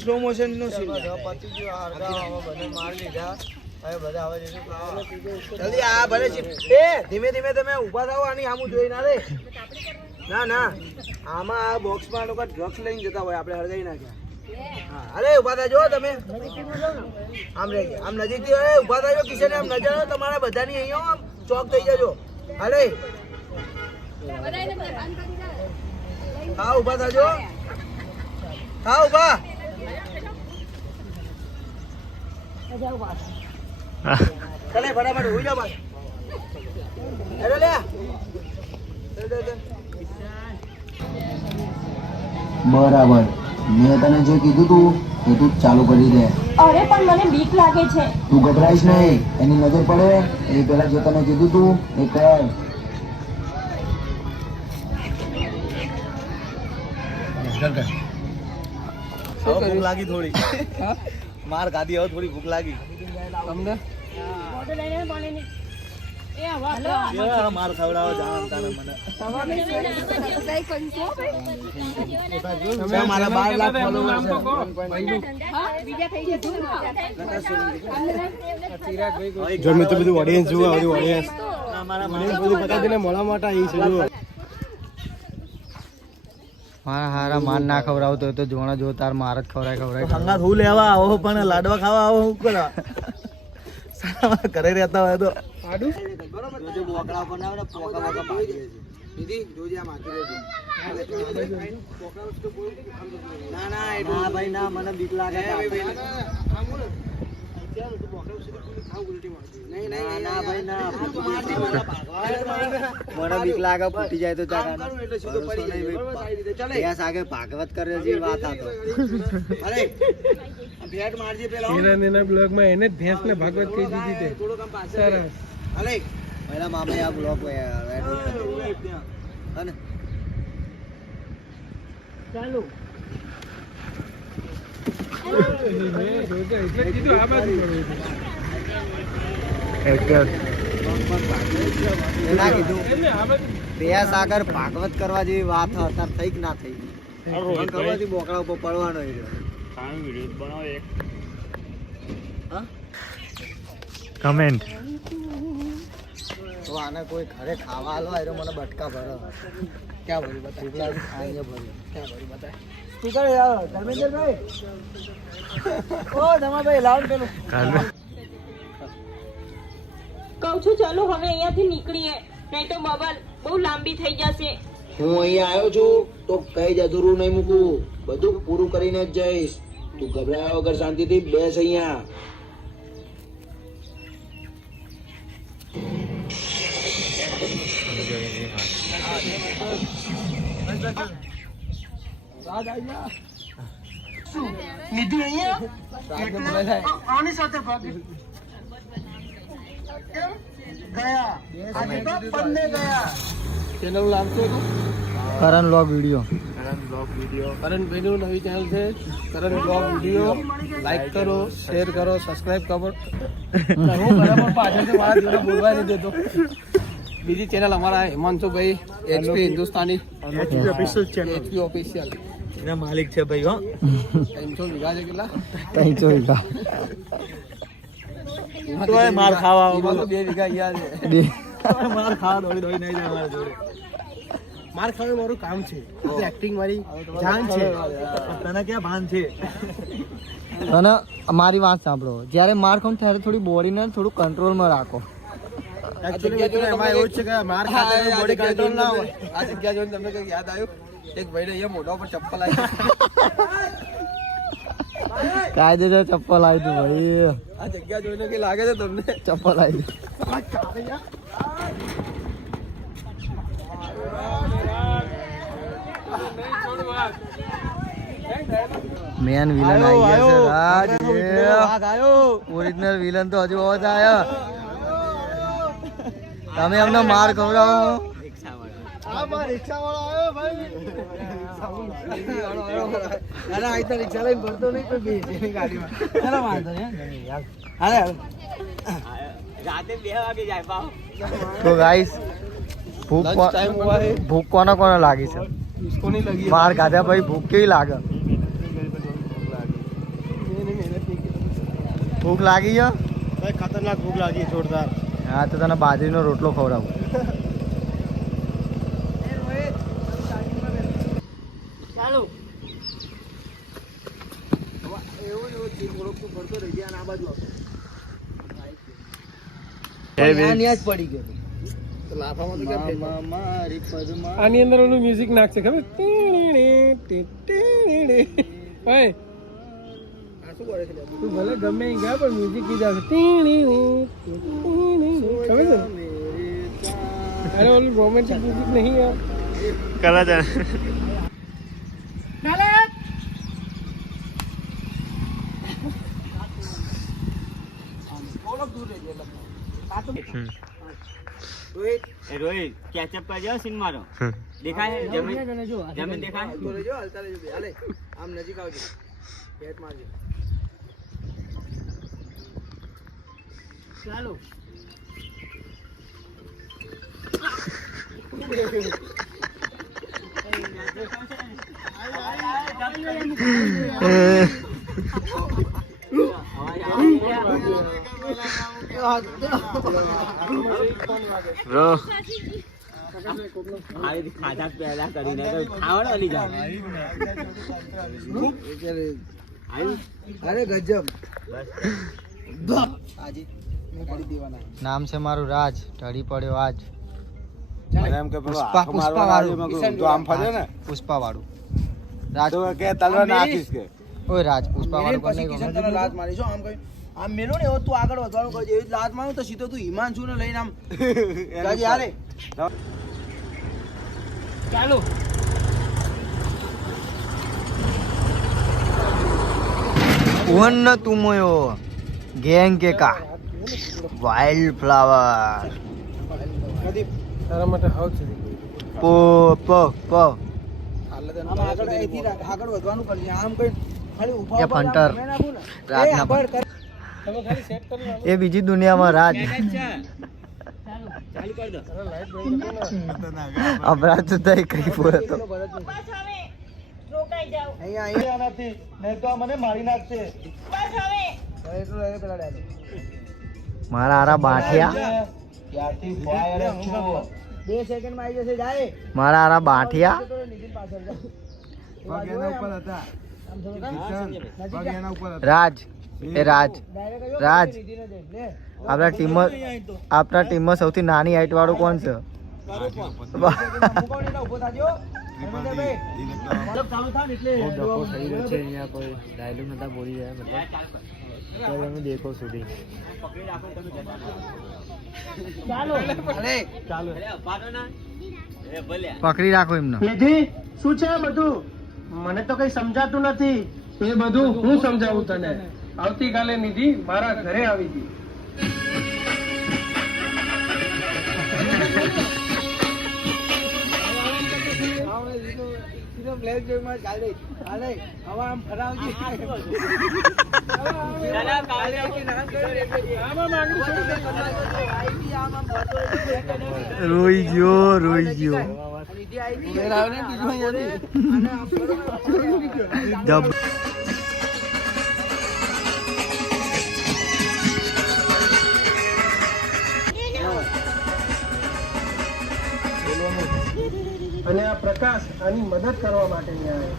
Slow motion નો scene પતિ જો હરગા બધે માર લીધા હવે બધા આવે છે જલ્દી આ ભલે છે એ ધીમે ધીમે તમે ઊભા થાઓ આની આમું જોઈ ના રે ના ના આમાં આ બોક્સમાં લોકો ડ્રગ્સ લઈને જતા હોય આપણે હળગાઈ નાખ્યા હા અરે ઊભા થાજો તમે આમ રે આમ નજીકથી અરે ઊભા થાજો કિશન આમ નજર આવો તમારા બધાની અહીંયા આમ ચોક થઈ જજો અરે હા ઊભા થાજો હા ઊભા ચલે ફટાફટ હોઈ જાવ બસ અરે લે બરાબર મેં તને જે કીધું તું એ તું ચાલુ કરી દે. અરે પણ મને બીક લાગે છે. તું ગભરાઈશ નહીં, એની નજર પડે એ પેલા જે તને કીધું તું એ કર. ભૂખ લાગી થોડી માર ગાદી હવે થોડી ભૂખ લાગી તમને માર ખવડાવો જાણ તાને મને મારા 12 લાખ ફોલોવર છે જો મેં તો બધું ઓડિયન્સ જોવા બધું ઓડિયન્સ મારા બધું બતા દેને મોળા મોટા આવી છે જો મારા હારા માર ના ખવડાવતો તો જોણા જો તાર માર જ ખવડાય હંગાત હું લેવા આવો પણ લાડવા ખાવા આવો હું કરા ઘરે રહેતા હોય તો આડું બરોબર જો બોકડા બનાવને પોકા પોકા પાડી દે દીદી જોજે આ માથી રહેજો ના ના ના ભાઈ ના મને બીક લાગે ફૂટી જાય તો ભાગવત કરે છે વાત આ તો અરે ભેટ મારજે પેલા એના બ્લોગ માં એને ભેંસ ને ભાગવત કહી દીધી તે સરસ અરે પહેલા મામે આ બ્લોગ અને ચાલો સાગર ભાગવત કરવા જેવી વાત અત્યારે થઈ કે ના થઈ કરવાથી બોકડા ઉપર પડવાનો કમેન્ટ તો આને કોઈ ઘરે ખાવા આલો આયરો મને બટકા ભરો ક્યાં ભરી બતા ખાઈને ભરી ક્યાં ભરી બતા તું કરે યાર ધર્મેન્દ્રભાઈ ઓ ધમાભાઈ લાવ પેલું કહું છું ચાલો હવે અહીંયાથી નીકળીએ નહીં તો બબલ બહુ લાંબી થઈ જશે. હું અહીંયા આવ્યો છું તો કઈ જ અધૂરું નહીં મૂકું, બધું પૂરું કરીને જ જઈશ. તું ગભરાયા વગર શાંતિથી બેસ અહીંયા. કરણ વ્લોગ વિડિયો કરણ ભાઈનું નવી ચેનલ છે કરણ વ્લોગ વિડિયો. લાઈક કરો, શેર કરો, સબસ્ક્રાઇબ કરો. હું બરાબર પાછળથી મારા જોડે બોલવા નહીં દેતો. બીજી ચેનલ અમારા હિમાંશુભાઈ એચપી હિન્દુસ્તાની એચપી ઓફિશિયલ એના માલિક છે ભાઈ. હો 300 વીઘા છે. કેટલા 300 વીઘા તો માર ખાવા 2 વીઘા યાર છે. માર ખાવા દોડી દોડી નહીં જાય મારા જોડે. માર ખાવા મારું કામ છે, એક્ટિંગ મારી જાન છે. તને ક્યાં ભાન છે? અને મારી વાત સાંભળો, જ્યારે માર ખાવ ત્યારે થોડી બોડીને થોડું કંટ્રોલમાં રાખો. આ જગ્યા જોઈને એમાં એવું છે કે માર ખાતા બોડી કંટ્રોલ ના હોય. આ જગ્યા જોઈને તમને કંઈક યાદ આવ્યું? એક ભાઈને અહીંયા મોઢા ઉપર ચપ્પલ આવી. કાયદેસર ચપ્પલ આવી તું ભાઈ. આ જગ્યા જોઈને કે લાગે છે તમને ચપ્પલ આવી. મેન વિલન આવી ગયા છે રાજ. ઓરિજિનલ વિલન તો હજુ હોત આયા. તમે અમને માર ખવડાવો. અરે આ તો રિક્ષા લઈને ભરતો નહીં કોઈ બેસીની ગાડીમાં. ચાલો વાંધો નહીં યાર. અરે રાતે 2 વાગે જાય પાવ. તો ગાઈસ ભૂખ કોને કોને લાગી છે? માર ખાધા પછી ભૂખ કેવી લાગે? ભૂખ લાગી છે? ભાઈ ખતરનાક ભૂખ લાગી જોરદાર. હા તો તને બાજરીનો રોટલો ખવડાવું. ચાલો આની અંદર ઓલું મ્યુઝિક નાખશે ખબર? ઓય તું ભલે ગમે ઈ ગા પણ મ્યુઝિક કી જાવ ખબર છે? અરે ઓલું રોમેન્ટિક મ્યુઝિક નહીં યાર. કલા છે રોહિત કેચઅપ કરજો સીન મારો દેખાય જમીન જમીન દેખાય તો લેજો હલતા લેજો બે હાલે આમ નજીક આવજો બેટ મારજો ચાલો બ્રો ખાધા પહેલા કરીને ખાવાનો લઈ જાય અરે ગજબ નામ છે મારું રાજ ઢળી પડ્યો આજ પુષ્પા પુષ્પા વાળું પુષ્પા વાળું રાજ ઓય રાજ પુષ્પા વાળું કોને લાત મારી છો આમ કઈ આમ મેલો ને તું આગળ વધવાનું કરજે એવી લાત મારું તો સીધો તું હિમાંશુ ને લઈને આમ જાજે હાલે ચાલો ઉહન તુમયો ગેંગ કે કા વાઇલ્ડ ફ્લાવર તારા માટે હાઉ છે પો પો પો આમ આગળ અહીંથી આગળ વધવાનું કરજે આમ કઈ ખાલી ઊભા ઊભા ફંટર રાજના તમે ખાલી સેટ કરી લો. એ બીજી દુનિયામાં રાજ ચાલુ કરી દો અરે લાઈટ બંધ કરો ને. અપરાધ તો તઈ કઈ બોલે તો બસ હવે રોકાઈ જાઓ. અહીંયા નથી નહીં તો મને મારી નાખશે બસ હવે એટલું લઈને પેલા ડાલો મારા આરા બાઠિયા 2 સેકન્ડ માં આવી જશે જાય મારા આરા બાઠિયા રાજ એ રાજ રાજ આપણા ટીમમાં સૌથી નાની હાઈટ વાળું કોણ છે પકડી રાખો એમને નિધિ શું છે આ બધું? મને તો કઈ સમજાતું નથી. એ બધું હું સમજાવું તને. આવતીકાલે નિધિ મારા ઘરે આવી હતી. રોઈ ગયો જબ અને આ પ્રકાશ આની મદદ કરવા માટે આવ્યો.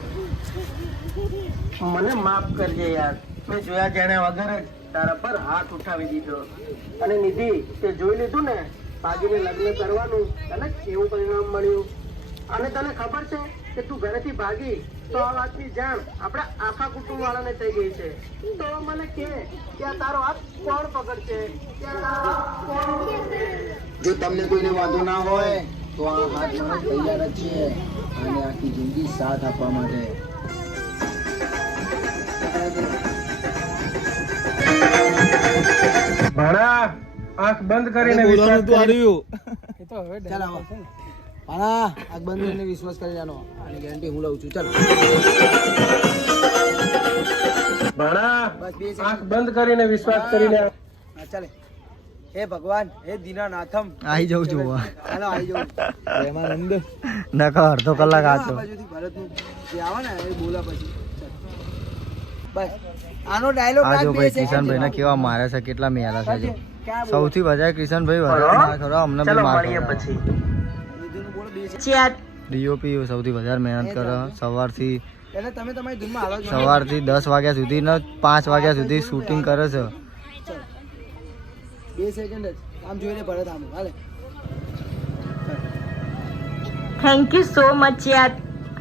મને માફ કરજે યાર. મેં જોયા જાણ્યા વગર જ તારા પર હાથ ઉઠાવી દીધો. અને નિધિ તે જોઈ લીધું ને ભાગીને લગ્ન કરવાનું તને કેવું પરિણામ મળ્યું. અને તને ખબર છે કે તું ઘરેથી ભાગી તો આ વાતની જાણ આપણા આખા કુટુંબ વાળાને થઈ ગઈ છે. તો મને કે આ તારો હાથ કોણ પકડશે? જો તમને કોઈને વાંધો ના હોય તો આ હાથ મારા તૈયાર જ છે અને આખી જિંદગી સાથ આપવા માટે. ભાણા આંખ બંધ કરીને વિશ્વાસ કરી. એ તો હવે ચાલ આવો ભાણા આગ બંધ કરીને વિશ્વાસ કરી જાનો આની ગેરંટી હું લઉં છું ચાલ ભાણા બસ 2 સેકન્ડ આંખ બંધ કરીને વિશ્વાસ કરીને હા ચાલે હે ભગવાન હે દીનાનાથમ આવી જાઉં છું હાલો આવી જાઉં પ્રેમાનંદ નકા અડધો કલાક આતો બાજુથી ભરતનું જે આવે ને એ બોલા પછી બસ આનો ડાયલોગ આ જો ભાઈ કિશનભાઈ ને કેવા મારે છે, કેટલા મેલા છે જો. સૌથી વધારે કિશનભાઈ વધારે માર ખરો, અમને બી માર ખરો. ડીઓપી સૌથી વધારે મહેનત કરે. સવારથી એટલે તમે તમારી ધૂનમાં હાલો છો. સવારથી 10 વાગ્યા સુધી ને 5 વાગ્યા સુધી શૂટિંગ કરે છે. 2 સેકન્ડ જ આમ જોઈને ભરત આમ હાલે. થેન્ક યુ સો મચ યાર,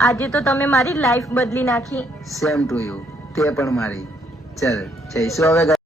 આજે તો તમે મારી લાઈફ બદલી નાખી. સેમ ટુ યુ, તે પણ મારી. ચલ જઈશું હવે.